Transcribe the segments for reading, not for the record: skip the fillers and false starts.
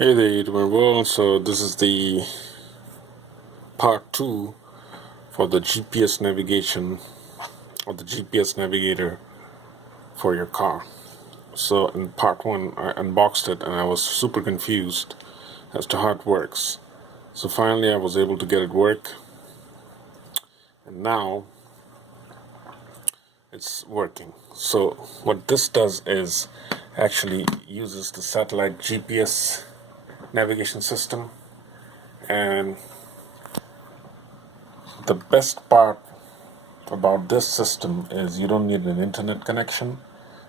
Hey there, you doing well? So this is the part 2 for the GPS navigation or the GPS Navigator for your car. So in part 1 I unboxed it and I was super confused as to how it works. So finally I was able to get it work, and now it's working. So what this does is actually uses the satellite GPS navigation system, and the best part about this system is you don't need an internet connection,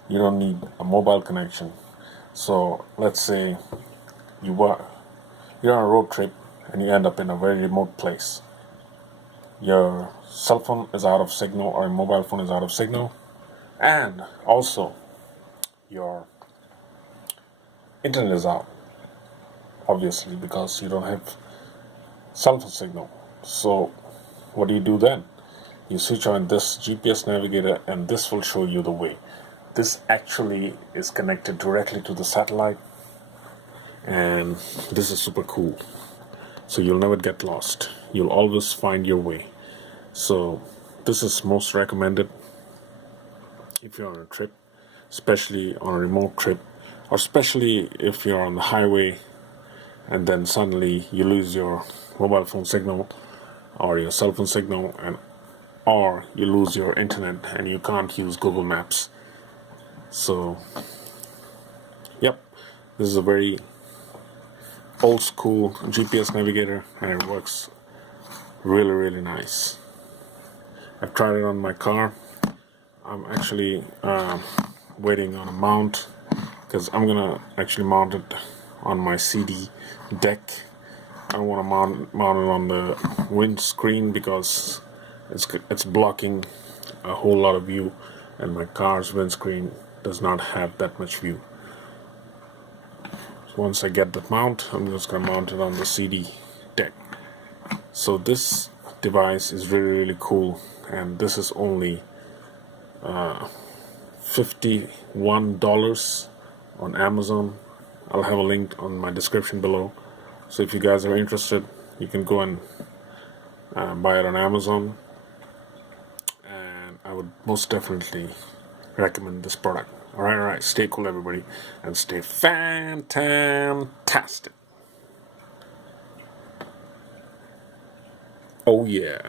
you don't need a mobile connection. So let's say you're on a road trip and you end up in a very remote place. Your cell phone is out of signal or your mobile phone is out of signal, and also your internet is out, obviously, because you don't have cell phone signal. So what do you do then? You switch on this GPS navigator and this will show you the way. This actually is connected directly to the satellite, and this is super cool. So you'll never get lost. You'll always find your way. So this is most recommended if you're on a trip, especially on a remote trip, or especially if you're on the highway and then suddenly you lose your mobile phone signal or your cell phone signal, or you lose your internet and you can't use Google Maps. So yep, this is a very old school GPS navigator and it works really nice. I've tried it on my car. I'm actually waiting on a mount, because I'm gonna actually mount it on my CD deck. I don't want to mount it on the windscreen because it's blocking a whole lot of view, and my car's windscreen does not have that much view. So once I get the mount, I'm just gonna mount it on the CD deck. So this device is really cool, and this is only $51 on Amazon. I'll have a link on my description below. So if you guys are interested, you can go and buy it on Amazon, and I would most definitely recommend this product. Alright, stay cool everybody, and stay fantastic. Oh yeah.